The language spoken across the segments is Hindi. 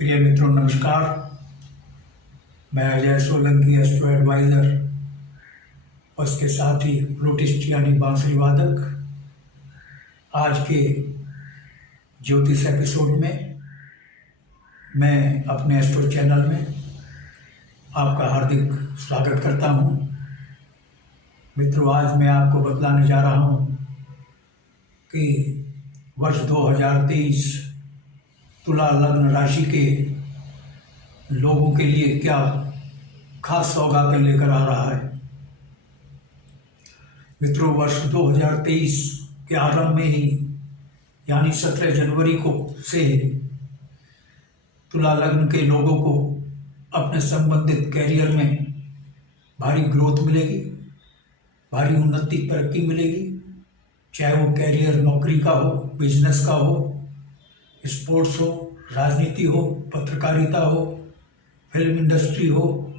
प्रिय मित्रों नमस्कार। मैं अजय सोलंकी एस्ट्रो एडवाइज़र और उसके साथ ही फ्लूटिस्ट यानी बांसुरी वादक। आज के ज्योतिष एपिसोड में मैं अपने एस्ट्रो चैनल में आपका हार्दिक स्वागत करता हूं। मित्रों, आज मैं आपको बतलाने जा रहा हूं कि वर्ष 2023 तुला लग्न राशि के लोगों के लिए क्या खास सौगातें लेकर आ रहा है। मित्रों, वर्ष 2023 के आरंभ में ही यानी 17 जनवरी को से तुला लग्न के लोगों को अपने संबंधित कैरियर में भारी ग्रोथ मिलेगी, भारी उन्नति तरक्की मिलेगी। चाहे वो कैरियर नौकरी का हो, बिजनेस का हो, स्पोर्ट्स हो, राजनीति हो, पत्रकारिता हो, फिल्म इंडस्ट्री हो,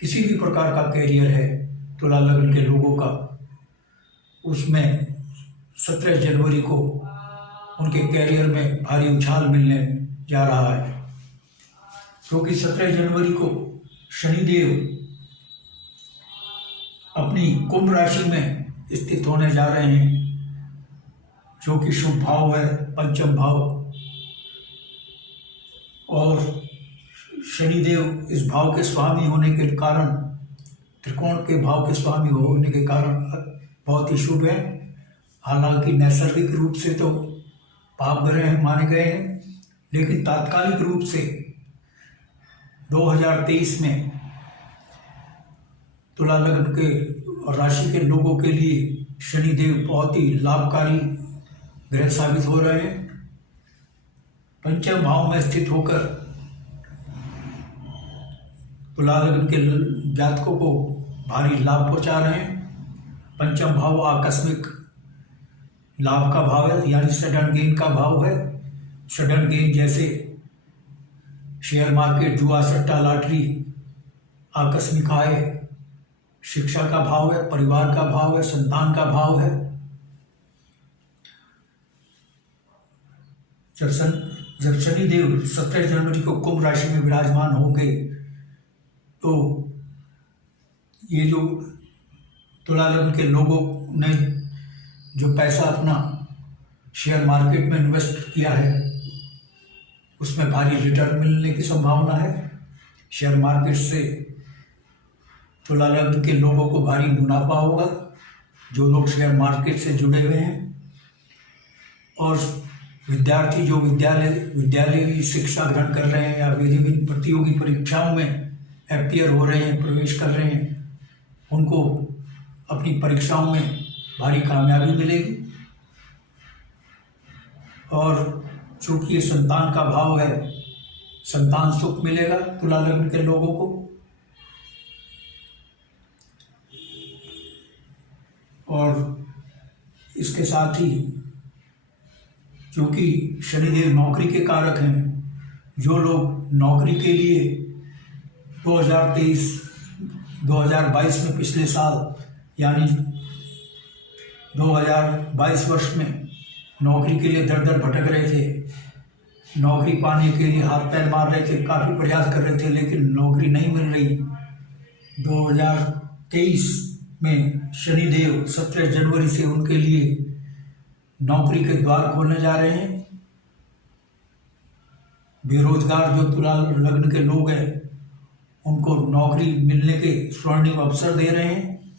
किसी भी प्रकार का कैरियर है तुला लग्न के लोगों का, उसमें 17 जनवरी को उनके कैरियर में भारी उछाल मिलने जा रहा है। क्योंकि 17 जनवरी को शनिदेव अपनी कुंभ राशि में स्थित होने जा रहे हैं, जो कि शुभ भाव है, पंचम भाव। और शनिदेव इस भाव के स्वामी होने के कारण, त्रिकोण के भाव के स्वामी होने के कारण बहुत ही शुभ है। हालांकि नैसर्गिक रूप से तो पाप ग्रह माने गए हैं, लेकिन तात्कालिक रूप से 2023 में तुला लग्न के और राशि के लोगों के लिए शनिदेव बहुत ही लाभकारी ग्रह साबित हो रहे हैं। पंचम भाव में स्थित होकर तुला लग्न के जातकों को भारी लाभ पहुंचा रहे हैं। पंचम भाव आकस्मिक लाभ का भाव है, यानी सडन गेन का भाव है। सडन गेन जैसे शेयर मार्केट, जुआ, सट्टा, लॉटरी, आकस्मिक आय। शिक्षा का भाव है, परिवार का भाव है, संतान का भाव है। जब शनिदेव 17 जनवरी को कुंभ राशि में विराजमान होंगे तो ये जो तुला लग्न के लोगों ने जो पैसा अपना शेयर मार्केट में इन्वेस्ट किया है, उसमें भारी रिटर्न मिलने की संभावना है। शेयर मार्केट से तुला लग्न के लोगों को भारी मुनाफा होगा, जो लोग शेयर मार्केट से जुड़े हुए हैं। और विद्यार्थी जो विद्यालयी शिक्षा ग्रहण कर रहे हैं या विभिन्न प्रतियोगी परीक्षाओं में अपीयर हो रहे हैं, प्रवेश कर रहे हैं, उनको अपनी परीक्षाओं में भारी कामयाबी मिलेगी। और चूंकि ये संतान का भाव है, संतान सुख मिलेगा तुला लग्न के लोगों को। और इसके साथ ही क्योंकि शनिदेव नौकरी के कारक हैं, जो लोग नौकरी के लिए 2022 में, पिछले साल यानी 2022 वर्ष में नौकरी के लिए दर दर भटक रहे थे, नौकरी पाने के लिए हाथ पैर मार रहे थे, काफ़ी प्रयास कर रहे थे, लेकिन नौकरी नहीं मिल रही। 2023 में शनिदेव 17 जनवरी से उनके लिए नौकरी के द्वार खोलने जा रहे हैं। बेरोजगार जो तुला लग्न के लोग हैं, उनको नौकरी मिलने के स्वर्णिम अवसर दे रहे हैं।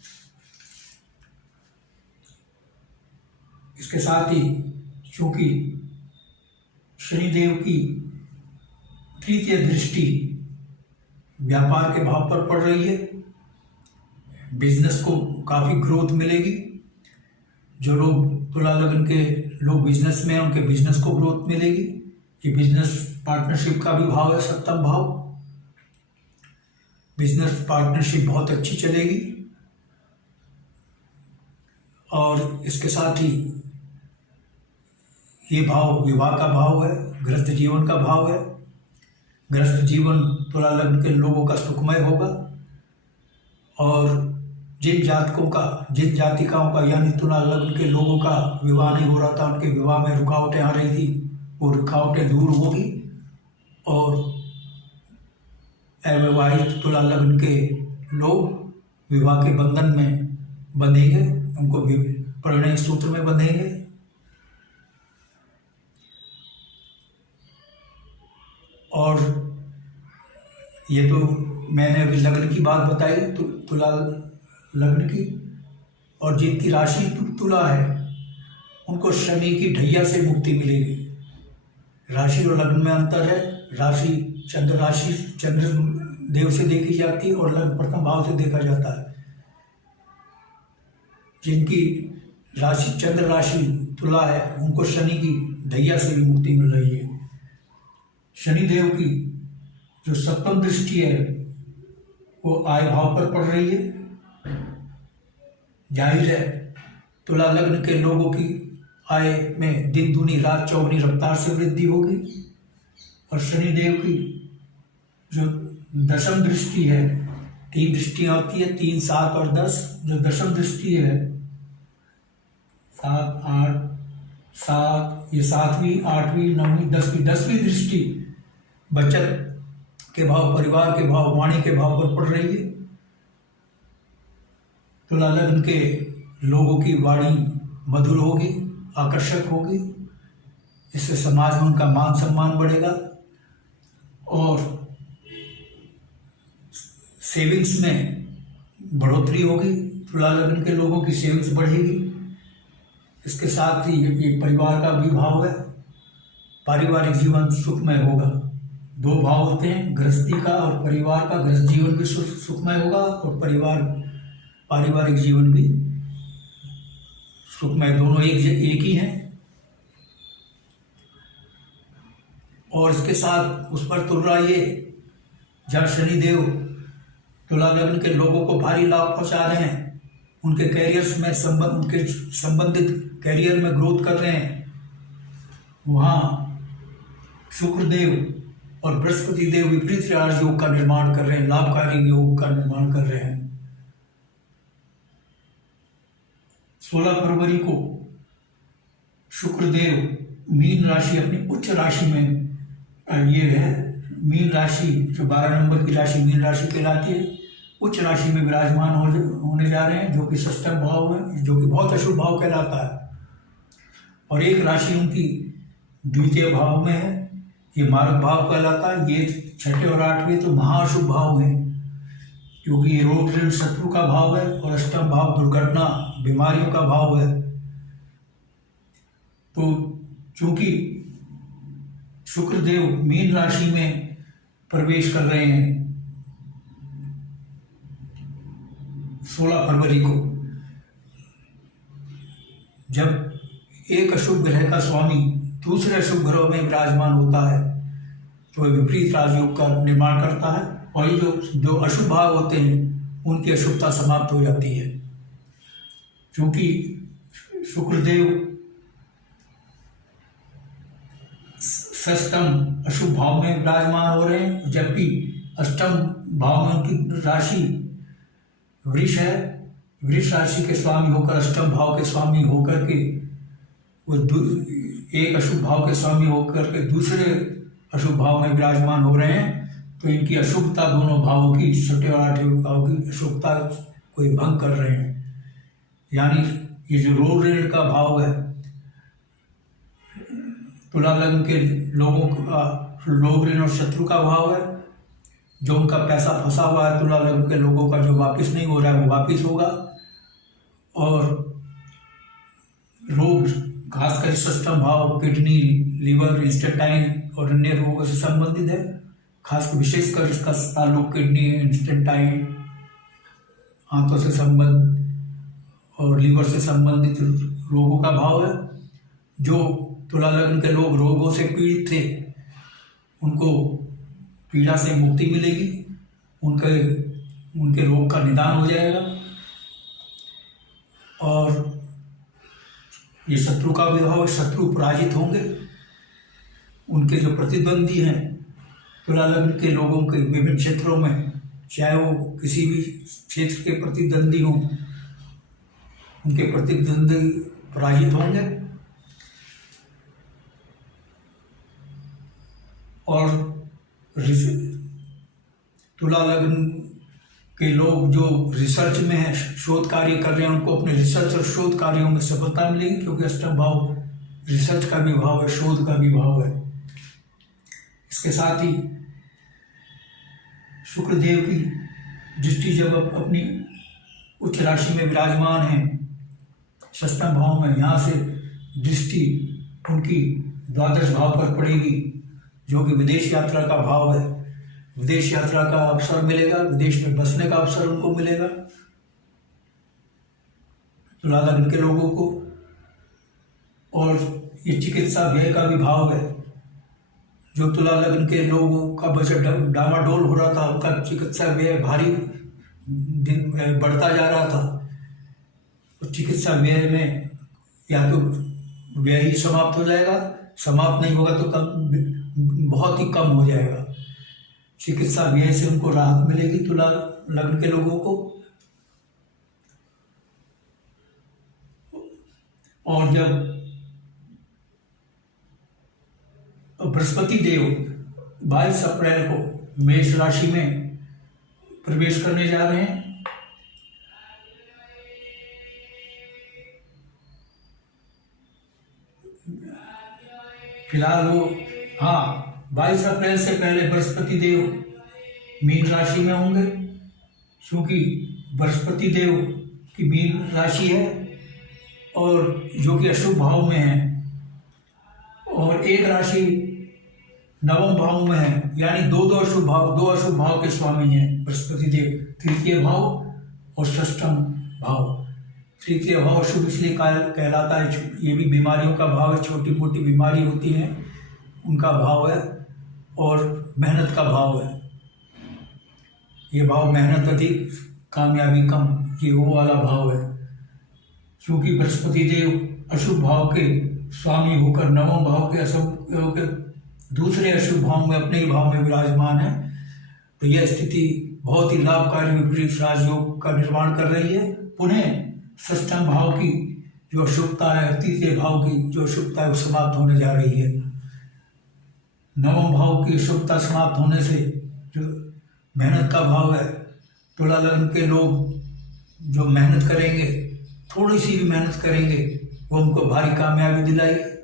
इसके साथ ही चूंकि शनिदेव की तृतीय दृष्टि व्यापार के भाव पर पड़ रही है, बिजनेस को काफ़ी ग्रोथ मिलेगी। जो लोग तुला लग्न के लोग बिजनेस में हैं, उनके बिजनेस को ग्रोथ मिलेगी। ये बिजनेस पार्टनरशिप का भी भाव है, सप्तम भाव। बिजनेस पार्टनरशिप बहुत अच्छी चलेगी। और इसके साथ ही ये भाव विवाह का भाव है, गृहस्थ जीवन का भाव है। गृहस्थ जीवन तुला लग्न के लोगों का सुखमय होगा। और जिन जातिकाओं का यानी तुला लग्न के लोगों का विवाह नहीं हो रहा था, उनके विवाह में रुकावटें आ रही थी, वो रुकावटें दूर होगी और अविवाहित तुला लग्न के लोग विवाह के बंधन में बंधेंगे, उनको परिणय सूत्र में बंधेंगे। और ये तो मैंने अभी लग्न की बात बताई, तुला लग्न की। और जिनकी राशि तुला है उनको शनि की ढैया से मुक्ति मिलेगी। राशि और लग्न में अंतर है। राशि चंद्र देव से देखी जाती है और लग्न प्रथम भाव से देखा जाता है। जिनकी राशि चंद्र राशि तुला है उनको शनि की ढैया से भी मुक्ति मिल रही है। शनिदेव की जो सप्तम दृष्टि है वो आय भाव पर पड़ रही है। जाहिर है तुला लग्न के लोगों की आय में दिन दूनी रात चौगुनी रफ्तार से वृद्धि होगी। और शनिदेव की जो दशम दृष्टि है, 3 दृष्टियां होती है, 3, 7 और 10। जो दशम दृष्टि है 7, 8, 7, ये 7वीं, 8वीं, 9वीं, 10वीं, 10वीं दृष्टि बचत के भाव, परिवार के भाव, वाणी के भाव पर पड़ रही है। तुला लग्न के लोगों की वाणी मधुर होगी, आकर्षक होगी। इससे समाज में उनका मान सम्मान बढ़ेगा और सेविंग्स में बढ़ोतरी होगी। तुला लग्न के लोगों की सेविंग्स बढ़ेगी। इसके साथ ही ये परिवार का भी भाव है। पारिवारिक जीवन सुखमय होगा। 2 भाव होते हैं, गृहस्थी का और परिवार का। गृहस्थ जीवन भी सुखमय होगा और पारिवारिक जीवन भी सुखमय, दोनों एक ही हैं। और इसके साथ उस पर तुल रहा ये, जहाँ शनिदेव तुला लग्न के लोगों को भारी लाभ पहुंचा रहे हैं, उनके कैरियर्स में उनके संबंधित कैरियर में ग्रोथ कर रहे हैं, वहाँ शुक्रदेव और बृहस्पति देव विपरीत राजयोग का निर्माण कर रहे हैं, लाभकारी योग का निर्माण कर रहे हैं। 16 फरवरी को शुक्रदेव मीन राशि, अपनी उच्च राशि में, ये है मीन राशि जो 12 नंबर की राशि मीन राशि कहलाती है, उच्च राशि में विराजमान होने जा रहे हैं, जो कि षष्ठम भाव है, जो कि बहुत अशुभ भाव कहलाता है। और एक राशि उनकी द्वितीय भाव में है, ये मारक भाव कहलाता है। ये 6ठे और 8वें तो महाअशुभ भाव हैं, क्योंकि ये रोग ऋण शत्रु का भाव है और अष्टम भाव दुर्घटना बीमारियों का भाव है। तो चूंकि शुक्रदेव मीन राशि में प्रवेश कर रहे हैं 16 फरवरी को, जब एक अशुभ ग्रह का स्वामी दूसरे अशुभ ग्रह में विराजमान होता है तो वह विपरीत राजयोग का निर्माण करता है। और ये जो अशुभ भाव होते हैं उनकी अशुभता समाप्त हो जाती है। क्योंकि शुक्रदेव षष्ठम अशुभ भाव में विराजमान हो रहे हैं, जबकि अष्टम भाव में उनकी राशि वृष है। वृष राशि के स्वामी होकर, अष्टम भाव के स्वामी होकर के वो एक अशुभ भाव के स्वामी होकर के दूसरे अशुभ भाव में विराजमान हो रहे हैं। तो इनकी अशुभता, दोनों भावों की, 6ठे और 8वें भाव की अशुभता को भंग कर रहे हैं। यानी ये जो रोग ऋण का भाव है, तुला लग्न के लोगों का रोग ऋण और शत्रु का भाव है। जो उनका पैसा फंसा हुआ है तुला लग्न के लोगों का, जो वापस नहीं हो रहा है, वो वापस होगा। और रोग खासकर षष्ठम भाव किडनी, लीवर, इंस्टेंटाइन और अन्य रोगों से संबंधित है। खासकर विशेषकर इसका ताल्लुक किडनी, इंस्टेंटाइन, आंतों से संबंध और लीवर से संबंधित रोगों का भाव है। जो तुला लग्न के लोग रोगों से पीड़ित थे उनको पीड़ा से मुक्ति मिलेगी, उनके रोग का निदान हो जाएगा। और ये शत्रु का भी भाव, शत्रु पराजित होंगे। उनके जो प्रतिद्वंदी हैं तुला लग्न के लोगों के विभिन्न क्षेत्रों में, चाहे वो किसी भी क्षेत्र के प्रतिद्वंदी हों, उनके प्रतिद्वंदी पराजित होंगे। और तुला लग्न के लोग जो रिसर्च में है, शोध कार्य कर रहे हैं, उनको अपने रिसर्च और शोध कार्यों में सफलता मिलेगी, क्योंकि अष्टम भाव रिसर्च का भी भाव है, शोध का भी भाव है। इसके साथ ही शुक्रदेव की दृष्टि जब अपनी उच्च राशि में विराजमान है षष्ठम भाव में, यहाँ से दृष्टि उनकी द्वादश भाव पर पड़ेगी, जो कि विदेश यात्रा का भाव है। विदेश यात्रा का अवसर मिलेगा, विदेश में बसने का अवसर उनको मिलेगा तुला लग्न के लोगों को। और ये चिकित्सा व्यय का भी भाव है। जो तुला लग्न के लोगों का बजट डामाडोल हो रहा था, उनका चिकित्सा व्यय भारी दिन बढ़ता जा रहा था, तो चिकित्सा व्यय में या तो व्यय ही समाप्त हो जाएगा, समाप्त नहीं होगा तो कम, बहुत ही कम हो जाएगा। चिकित्सा व्यय से उनको राहत मिलेगी तुला लग्न के लोगों को। और जब बृहस्पति देव 22 अप्रैल को मेष राशि में प्रवेश करने जा रहे हैं, फिलहाल वो 22 अप्रैल से पहले बृहस्पति देव मीन राशि में होंगे, क्योंकि बृहस्पति देव की मीन राशि है और जो कि अशुभ भाव में है, और एक राशि नवम भाव में है, यानी दो अशुभ भाव के स्वामी हैं बृहस्पति देव, तृतीय भाव और षष्ठम भाव। तृतीय भाव शुभ इसलिए कहलाता है, ये भी बीमारियों का भाव है, छोटी मोटी बीमारी होती है उनका भाव है, और मेहनत का भाव है। ये भाव मेहनत अधिक कामयाबी कम, ये वो वाला भाव है। क्योंकि बृहस्पति देव अशुभ भाव के स्वामी होकर नवम भाव के अशुभ दूसरे अशुभ भाव में अपने ही भाव में विराजमान है, तो यह स्थिति बहुत ही लाभकारी विपरीत राजयोग का निर्माण कर रही है। पुनः षष्ठम भाव की जो अशुभता है, तृतीय भाव की जो अशुभता है, वो समाप्त होने जा रही है। नवम भाव की अशुभता समाप्त होने से जो मेहनत का भाव है, तुला लग्न के लोग जो मेहनत करेंगे, थोड़ी सी भी मेहनत करेंगे, वो उनको भारी कामयाबी दिलाएगी।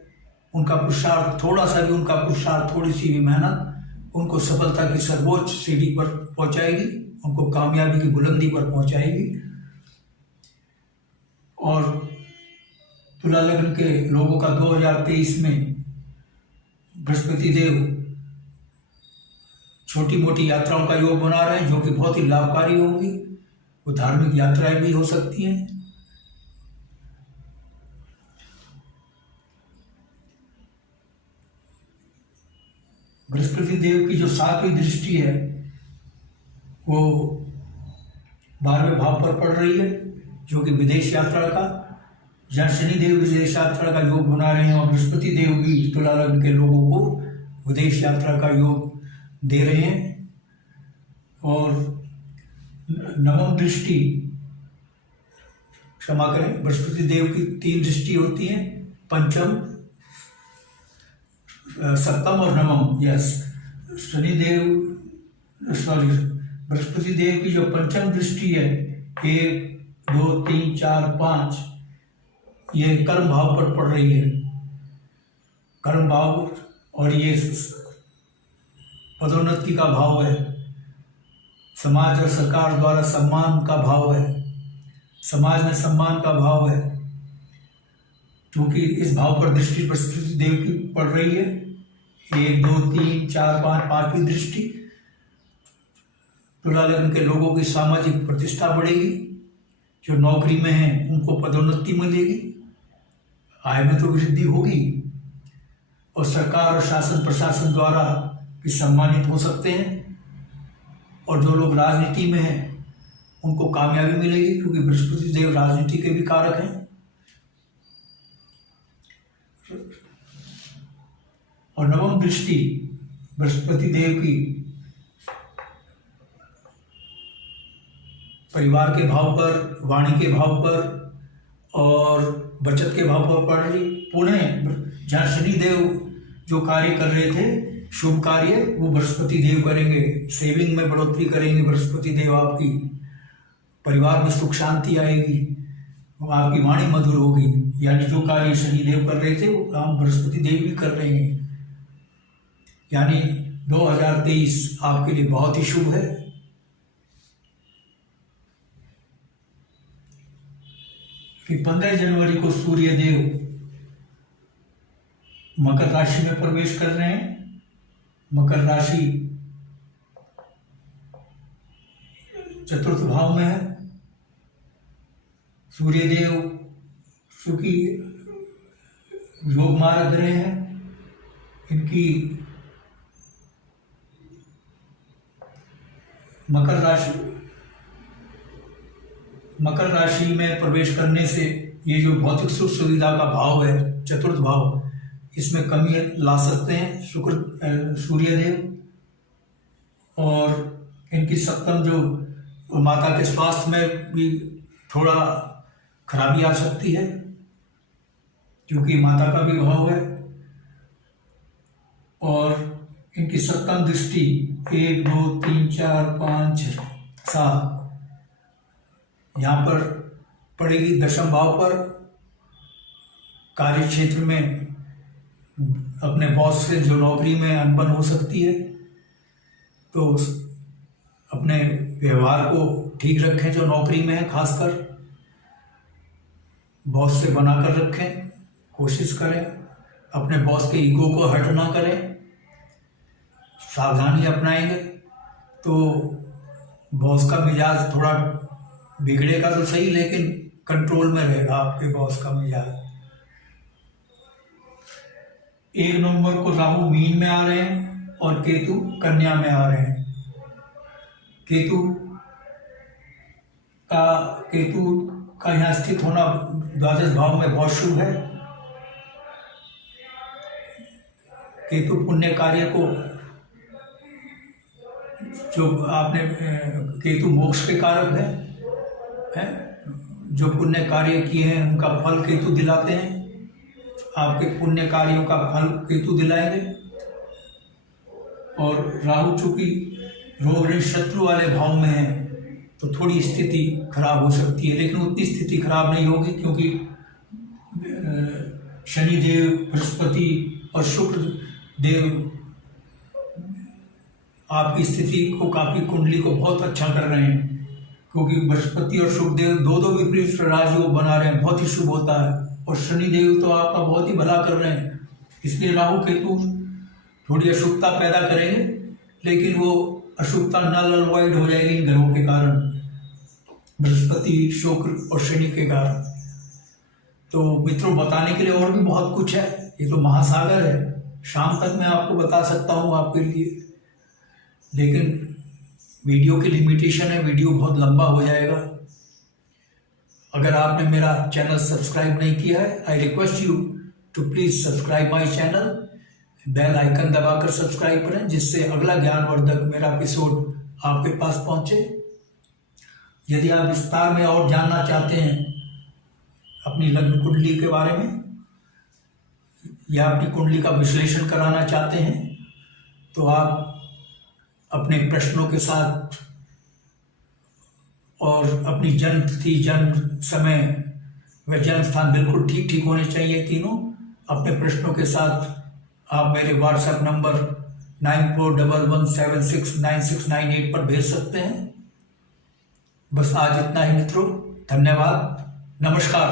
उनका पुरुषार्थ, थोड़ा सा भी उनका पुरुषार्थ, थोड़ी सी भी मेहनत उनको सफलता की सर्वोच्च सीढ़ी पर पहुंचाएगी, उनको कामयाबी की बुलंदी पर पहुंचाएगी। और तुला लग्न के लोगों का 2023 में बृहस्पति देव छोटी मोटी यात्राओं का योग बना रहे हैं, जो कि बहुत ही लाभकारी होगी। वो धार्मिक यात्राएं भी हो सकती हैं। बृहस्पति देव की जो 7वीं दृष्टि है वो 12वें भाव पर पड़ रही है, जो कि विदेश यात्रा का, जहाँ शनि देव विदेश यात्रा का योग बना रहे हैं, और बृहस्पति देव भी तुला लग्न के लोगों को विदेश यात्रा का योग दे रहे हैं। और नवम दृष्टि, क्षमा करें, बृहस्पति देव की 3 दृष्टि होती हैं, पंचम, सप्तम और नवम। यस, बृहस्पति देव की जो पंचम दृष्टि है, 1, 2, 3, 4, 5, ये कर्म भाव पर पड़ रही है। कर्म भाव, और ये पदोन्नति का भाव है, समाज और सरकार द्वारा सम्मान का भाव है, समाज में सम्मान का भाव है। क्योंकि इस भाव पर दृष्टि बृहस्पति देव की पड़ रही है, 1, 2, 3, 4, 5, 5वीं दृष्टि। तुला लग्न के लोगों की सामाजिक प्रतिष्ठा बढ़ेगी, जो नौकरी में हैं उनको पदोन्नति मिलेगी, आय में तो वृद्धि होगी, और सरकार और शासन प्रशासन द्वारा भी सम्मानित हो सकते हैं। और जो लोग राजनीति में हैं उनको कामयाबी मिलेगी, क्योंकि बृहस्पति देव राजनीति के भी कारक हैं। और नवम दृष्टि बृहस्पति देव की परिवार के भाव पर, वाणी के भाव पर और बचत के भाव पर पड़ रही। पुनः जहाँ शनि देव जो कार्य कर रहे थे, शुभ कार्य वो बृहस्पति देव करेंगे। सेविंग में बढ़ोतरी करेंगे बृहस्पति देव आपकी। परिवार में सुख शांति आएगी, आपकी वाणी मधुर होगी। यानी जो कार्य शनि देव कर रहे थे वो काम बृहस्पति देव भी कर रहे हैं। यानी 2023 आपके लिए बहुत ही शुभ है। कि 15 जनवरी को सूर्य देव मकर राशि में प्रवेश कर रहे हैं। मकर राशि चतुर्थ भाव में है। सूर्य देव चूंकि योग मार्ग ग्रह हैं, इनकी मकर राशि में प्रवेश करने से ये जो भौतिक सुख सुविधा का भाव है, चतुर्थ भाव, इसमें कमी ला सकते हैं सूर्य देव। और इनकी सप्तम जो माता के स्वास्थ्य में भी थोड़ा खराबी आ सकती है, क्योंकि माता का भी भाव है। और इनकी सप्तम दृष्टि 1 2 3 4 5 6 7 यहाँ पर पड़ेगी दशम भाव पर। कार्य क्षेत्र में अपने बॉस से जो नौकरी में अनबन हो सकती है, तो अपने व्यवहार को ठीक रखें। जो नौकरी में है खासकर बॉस से बनाकर रखें, कोशिश करें अपने बॉस के ईगो को हर्ट ना करें। सावधानी अपनाएंगे तो बॉस का मिजाज थोड़ा बिगड़ेगा तो सही, लेकिन कंट्रोल में रहेगा आपके बॉस का मिजाज। 1 नवंबर को राहु मीन में आ रहे हैं और केतु कन्या में आ रहे हैं। केतु का यहाँ स्थित होना द्वादश भाव में बहुत शुभ है। केतु पुण्य कार्य को, जो आपने केतु मोक्ष के कारक है, जो पुण्य कार्य किए हैं उनका फल केतु दिलाते हैं। आपके पुण्य कार्यों का फल केतु दिलाएंगे। और राहु चूंकि रोग ऋण शत्रु वाले भाव में है, तो थोड़ी स्थिति खराब हो सकती है, लेकिन उतनी स्थिति खराब नहीं होगी, क्योंकि शनि देव, बृहस्पति और शुक्र देव आपकी स्थिति को, काफी कुंडली को बहुत अच्छा कर रहे हैं। क्योंकि बृहस्पति और शुक्र देव दो विपरीत राजयोग बना रहे हैं, बहुत ही शुभ होता है। और शनि देव तो आपका बहुत ही भला कर रहे हैं। इसलिए राहु केतु थोड़ी अशुभता पैदा करेंगे, लेकिन वो अशुभता नल और वाइड हो जाएगी इन ग्रहों के कारण, बृहस्पति, शुक्र और शनि के कारण। तो मित्रों, बताने के लिए और भी बहुत कुछ है, ये तो महासागर है। शाम तक मैं आपको बता सकता हूँ आपके लिए, लेकिन वीडियो की लिमिटेशन है, वीडियो बहुत लंबा हो जाएगा। अगर आपने मेरा चैनल सब्सक्राइब नहीं किया है, I request you to please subscribe my channel. Bell icon दबाकर सब्सक्राइब करें, जिससे अगला ज्ञानवर्धक मेरा एपिसोड आपके पास पहुंचे। यदि आप विस्तार में और जानना चाहते हैं अपनी लग्न कुंडली के बारे में, या अपनी कुंडली का विश्लेषण कराना चाहते हैं, तो आप अपने प्रश्नों के साथ और अपनी जन्म तिथि, जन्म समय व जन्म स्थान बिल्कुल ठीक होने चाहिए तीनों। अपने प्रश्नों के साथ आप मेरे व्हाट्सएप नंबर 9411769698 पर भेज सकते हैं। बस आज इतना ही मित्रों, धन्यवाद, नमस्कार।